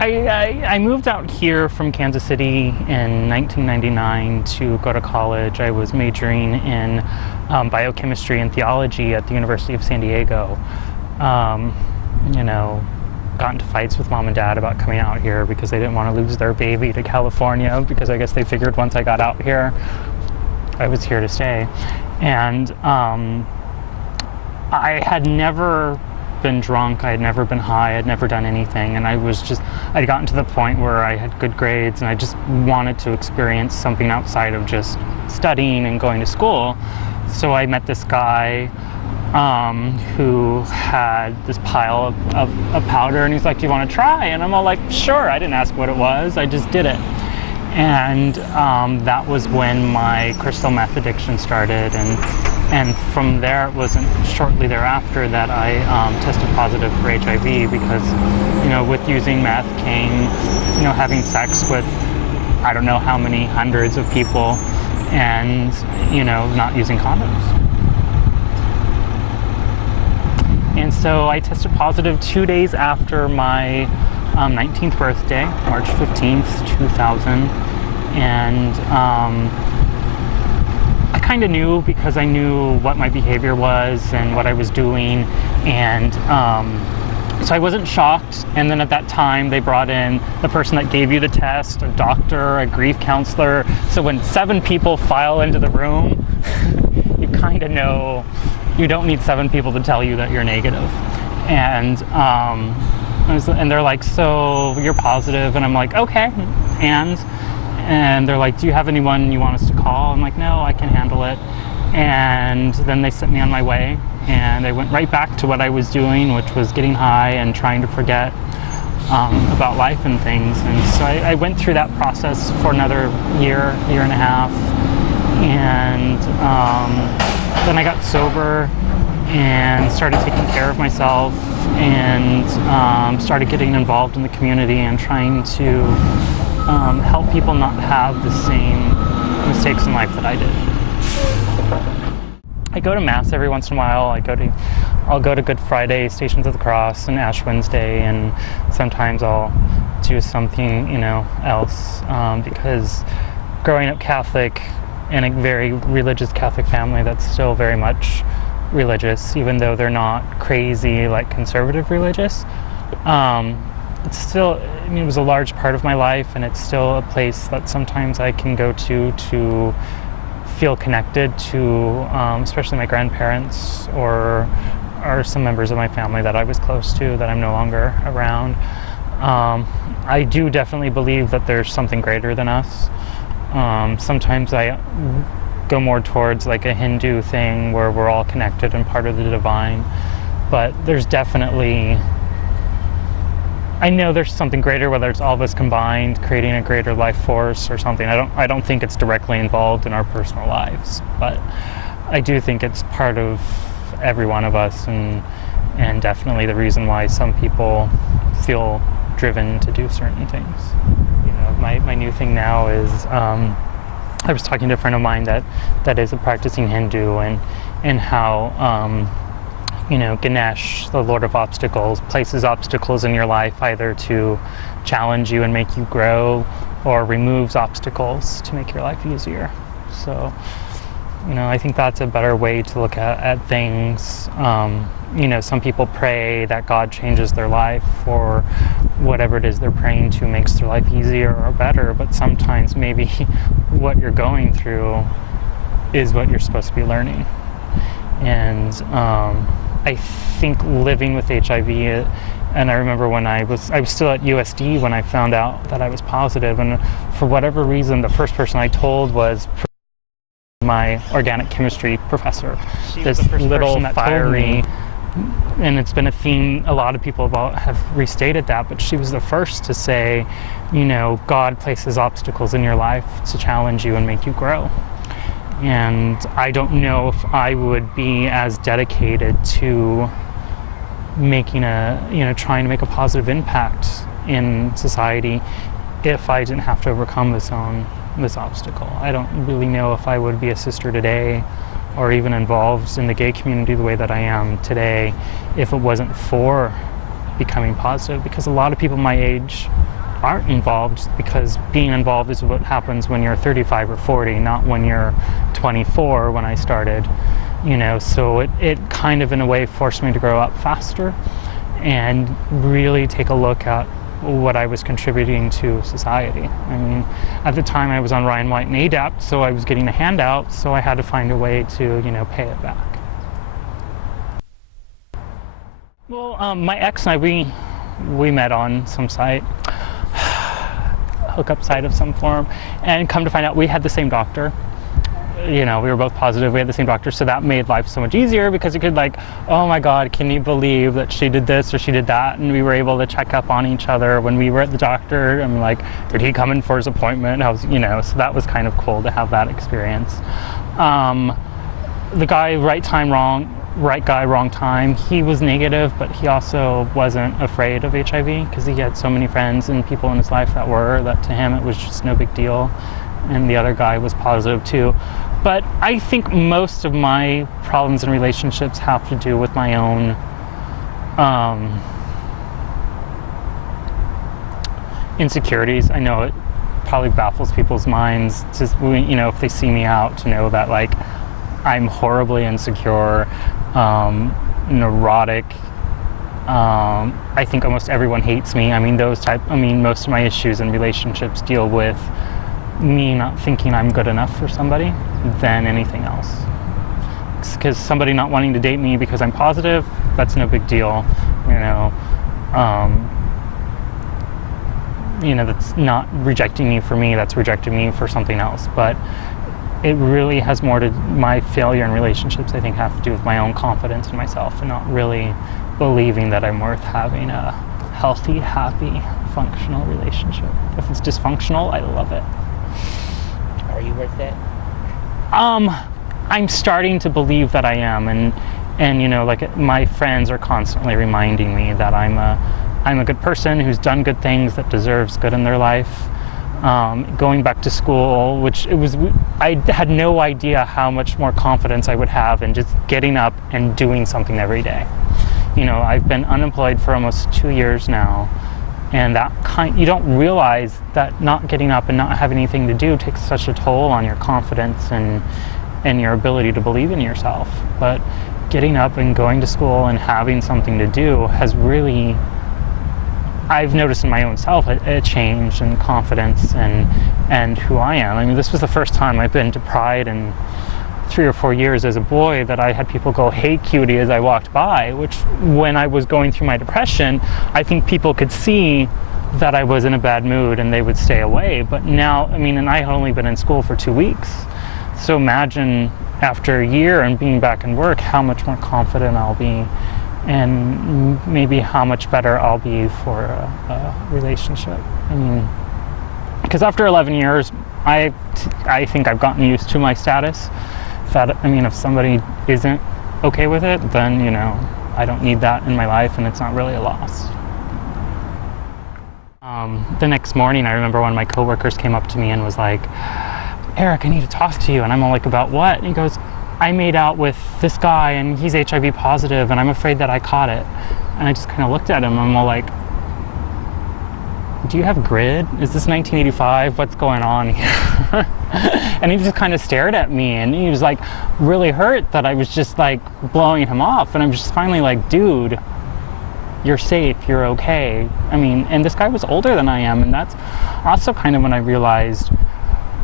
I moved out here from Kansas City in 1999 to go to college. I was majoring in biochemistry and theology at the University of San Diego. Um, you know, got into fights with mom and dad about coming out here because they didn't want to lose their baby to California, because I guess they figured once I got out here, I was here to stay. And I had never been drunk, I had never been high, I'd never done anything, and I'd gotten to the point where I had good grades and I just wanted to experience something outside of just studying and going to school. So I met this guy who had this pile of powder, and he's like, do you want to try? And I'm all like, sure. I didn't ask what it was, I just did it. And that was when my crystal meth addiction started, and from there, it wasn't shortly thereafter that I tested positive for HIV, because, with using meth came, having sex with I don't know how many hundreds of people, and, not using condoms. And so I tested positive 2 days after my 19th birthday, March 15th, 2000, and I kind of knew, because I knew what my behavior was and what I was doing, and so I wasn't shocked. And then at that time, they brought in the person that gave you the test, a doctor, a grief counselor. So when 7 people file into the room, you kind of know you don't need 7 people to tell you that you're negative. And they're like, so you're positive? And I'm like, okay. And they're like, do you have anyone you want us to call? I'm like, no, I can handle it. And then they sent me on my way, and I went right back to what I was doing, which was getting high and trying to forget about life and things. And so I went through that process for another year and a half. And then I got sober and started taking care of myself, and started getting involved in the community and trying to help people not have the same mistakes in life that I did. I go to Mass every once in a while. I'll go to Good Friday, Stations of the Cross, and Ash Wednesday, and sometimes I'll do something, else, because growing up Catholic in a very religious Catholic family that's still very much religious, even though they're not crazy like conservative religious, it's still, it was a large part of my life, and it's still a place that sometimes I can go to feel connected to, especially my grandparents or some members of my family that I was close to that I'm no longer around. I do definitely believe that there's something greater than us. Sometimes I go more towards like a Hindu thing where we're all connected and part of the divine, but there's definitely, I know there's something greater, whether it's all of us combined creating a greater life force or something. I don't think it's directly involved in our personal lives, but I do think it's part of every one of us, and definitely the reason why some people feel driven to do certain things. My new thing now is, I was talking to a friend of mine that is a practicing Hindu, and how Ganesh, the Lord of Obstacles, places obstacles in your life either to challenge you and make you grow, or removes obstacles to make your life easier. So, I think that's a better way to look at things. Some people pray that God changes their life, or whatever it is they're praying to makes their life easier or better, but sometimes maybe what you're going through is what you're supposed to be learning. And I think living with HIV, and I remember when I was still at USD when I found out that I was positive, and for whatever reason, the first person I told was my organic chemistry professor. This little fiery, and it's been a theme, a lot of people have restated that, but she was the first to say, God places obstacles in your life to challenge you and make you grow. And I don't know if I would be as dedicated to making trying to make a positive impact in society if I didn't have to overcome this obstacle. I don't really know if I would be a sister today, or even involved in the gay community the way that I am today, if it wasn't for becoming positive, because a lot of people my age aren't involved, because being involved is what happens when you're 35 or 40, not when you're 24 when I started, you know. So it kind of in a way forced me to grow up faster and really take a look at what I was contributing to society. I mean, at the time I was on Ryan White and ADAPT, so I was getting a handout, so I had to find a way to, you know, pay it back. Well, my ex and I, we met on some site, hookup site of some form, and come to find out we had the same doctor. You know, we were both positive, we had the same doctor, so that made life so much easier, because you could like, oh my God, can you believe that she did this or she did that? And we were able to check up on each other when we were at the doctor. I'm like, did he come in for his appointment? How's, you know, so that was kind of cool to have that experience. The guy, right time, right guy, wrong time. He was negative, but he also wasn't afraid of HIV, because he had so many friends and people in his life that were, that to him it was just no big deal. And the other guy was positive too. But I think most of my problems in relationships have to do with my own insecurities. I know it probably baffles people's minds to, you know, if they see me out, to know that like I'm horribly insecure, neurotic. I think almost everyone hates me. I mean, most of my issues in relationships deal with me not thinking I'm good enough for somebody than anything else. Because somebody not wanting to date me because I'm positive, that's no big deal, you know. You know, that's not rejecting me for me, that's rejecting me for something else. But it really has more to, my failure in relationships, I think, have to do with my own confidence in myself and not really believing that I'm worth having a healthy, happy, functional relationship. If it's dysfunctional, I love it. Are you worth it? I'm starting to believe that I am, and you know, like my friends are constantly reminding me that I'm a good person who's done good things, that deserves good in their life. Going back to school, I had no idea how much more confidence I would have in just getting up and doing something every day. You know, I've been unemployed for almost 2 years now. And you don't realize that not getting up and not having anything to do takes such a toll on your confidence and your ability to believe in yourself. But getting up and going to school and having something to do has really, I've noticed in my own self a change in confidence and who I am. I mean, this was the first time I've been to Pride in 3 or 4 years as a boy that I had people go, "Hey cutie," as I walked by, which when I was going through my depression, I think people could see that I was in a bad mood and they would stay away. But now, I mean, and I had only been in school for 2 weeks. So imagine after a year and being back in work, how much more confident I'll be, and maybe how much better I'll be for a relationship. I mean, because after 11 years, I think I've gotten used to my status. If somebody isn't okay with it, then, you know, I don't need that in my life, and it's not really a loss. The next morning, I remember one of my coworkers came up to me and was like, "Eric, I need to talk to you." And I'm all like, "About what?" And he goes, "I made out with this guy, and he's HIV positive, and I'm afraid that I caught it." And I just kind of looked at him, and I'm all like, "Do you have grid? Is this 1985? What's going on here?" And he just kind of stared at me, and he was like really hurt that I was just like blowing him off. And I'm just finally like, "Dude, you're safe, you're okay." I mean, and this guy was older than I am, and that's also kind of when I realized,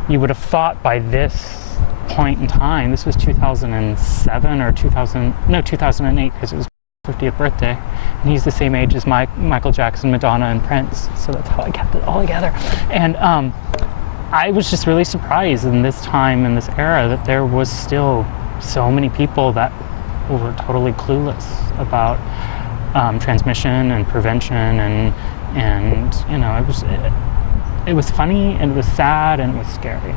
you would have thought by this point in time, this was 2007 or 2008, because it was 50th birthday, and he's the same age as Michael Jackson, Madonna, and Prince, so that's how I kept it all together. And I was just really surprised in this time, in this era, that there was still so many people that were totally clueless about transmission and prevention, and you know, it was funny, and it was sad, and it was scary.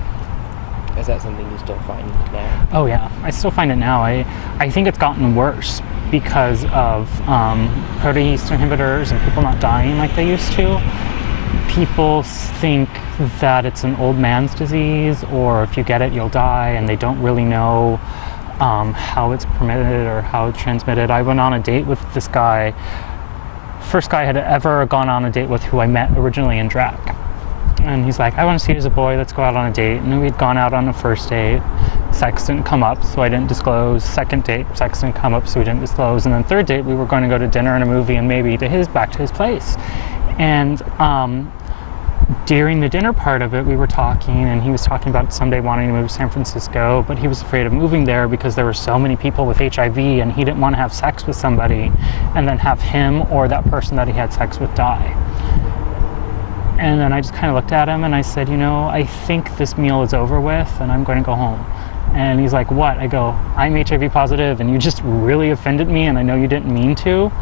Is that something you still find now? Oh yeah, I still find it now. I think it's gotten worse because of protease inhibitors and people not dying like they used to. People think that it's an old man's disease, or if you get it, you'll die, and they don't really know how it's permitted or how it's transmitted. I went on a date with this guy first guy I had ever gone on a date with who I met originally in drag. And he's like, I want to see you as a boy, let's go out on a date. And we'd gone out on a first date, sex didn't come up, so I didn't disclose. Second date, sex didn't come up, so we didn't disclose. And then third date, we were going to go to dinner and a movie and maybe back to his place. And during the dinner part of it, we were talking, and he was talking about someday wanting to move to San Francisco, but he was afraid of moving there because there were so many people with HIV, and he didn't want to have sex with somebody and then have him or that person that he had sex with die. And then I just kind of looked at him and I said, you know, I think this meal is over with and I'm going to go home. And he's like, what? I go, I'm HIV positive and you just really offended me, and I know you didn't mean to,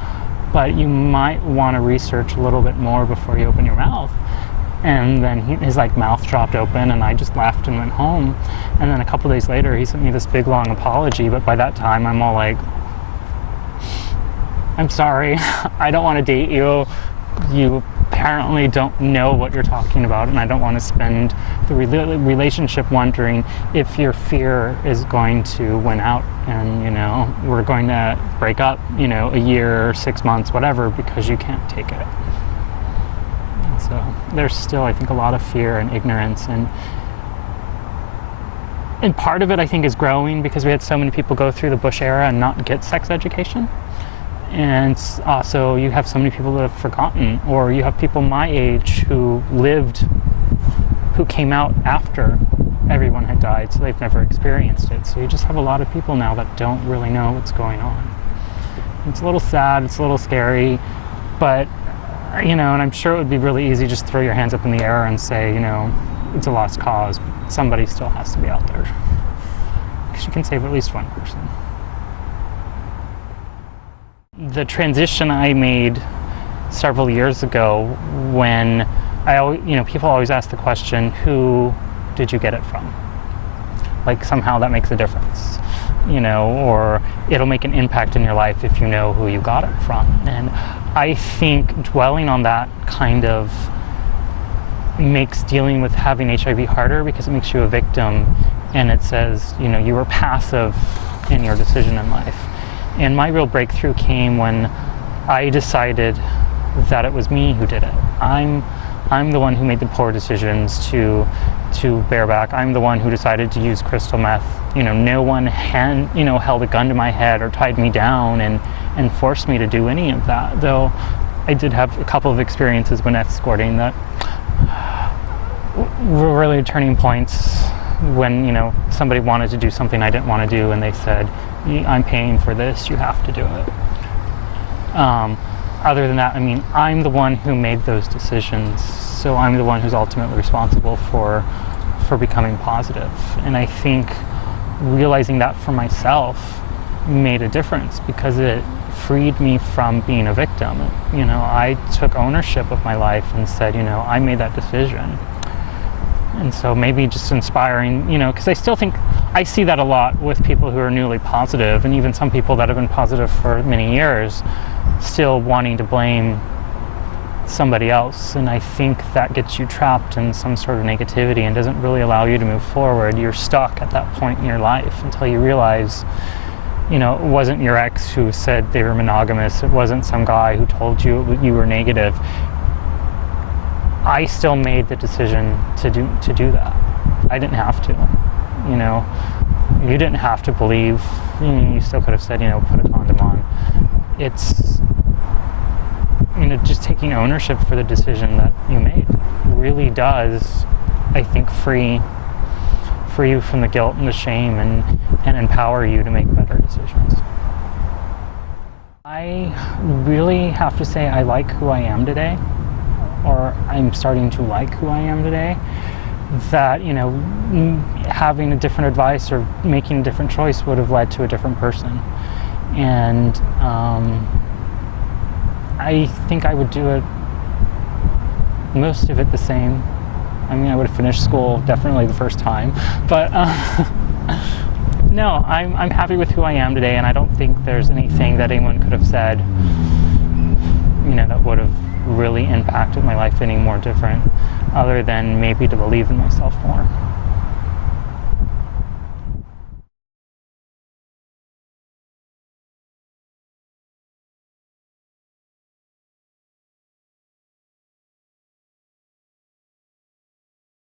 but you might want to research a little bit more before you open your mouth. And then his mouth dropped open, and I just laughed and went home. And then a couple days later, he sent me this big long apology, but by that time I'm all like, I'm sorry, I don't want to date you. You apparently don't know what you're talking about, and I don't want to spend the relationship wondering if your fear is going to win out and, you know, we're going to break up, you know, a year or 6 months, whatever, because you can't take it. So there's still, I think, a lot of fear and ignorance, and part of it, I think, is growing because we had so many people go through the Bush era and not get sex education. And also you have so many people that have forgotten, or you have people my age who came out after everyone had died, so they've never experienced it. So you just have a lot of people now that don't really know what's going on. It's a little sad, it's a little scary, but you know, and I'm sure it would be really easy just to throw your hands up in the air and say, you know, it's a lost cause, but somebody still has to be out there. Because you can save at least one person. The transition I made several years ago, when people always ask the question, who did you get it from? Like somehow that makes a difference, you know, or it'll make an impact in your life if you know who you got it from. And I think dwelling on that kind of makes dealing with having HIV harder, because it makes you a victim, and it says, you know, you were passive in your decision in life. And my real breakthrough came when I decided that it was me who did it. I'm the one who made the poor decisions to bear back. I'm the one who decided to use crystal meth. You know, no one held a gun to my head or tied me down and forced me to do any of that. Though I did have a couple of experiences when escorting that were really turning points, when, you know, somebody wanted to do something I didn't want to do, and they said, I'm paying for this, you have to do it. Other than that, I mean, I'm the one who made those decisions, so I'm the one who's ultimately responsible for becoming positive. And I think realizing that for myself made a difference, because it freed me from being a victim. You know, I took ownership of my life and said, you know, I made that decision. And so maybe just inspiring, you know, because I still think I see that a lot with people who are newly positive, and even some people that have been positive for many years, still wanting to blame somebody else. And I think that gets you trapped in some sort of negativity and doesn't really allow you to move forward. You're stuck at that point in your life until you realize, you know, it wasn't your ex who said they were monogamous. It wasn't some guy who told you you were negative. I still made the decision to do that. I didn't have to, you know. You didn't have to believe. You still could have said, you know, put a condom on. It's, you know, just taking ownership for the decision that you made really does, I think, free you from the guilt and the shame, and empower you to make better decisions. I really have to say I like who I am today, or I'm starting to like who I am today. That, you know, having a different advice or making a different choice would have led to a different person. And I think I would do it, most of it, the same. I mean, I would have finished school definitely the first time, but no, I'm happy with who I am today, and I don't think there's anything that anyone could have said, you know, that would have really impacted my life any more different, other than maybe to believe in myself more.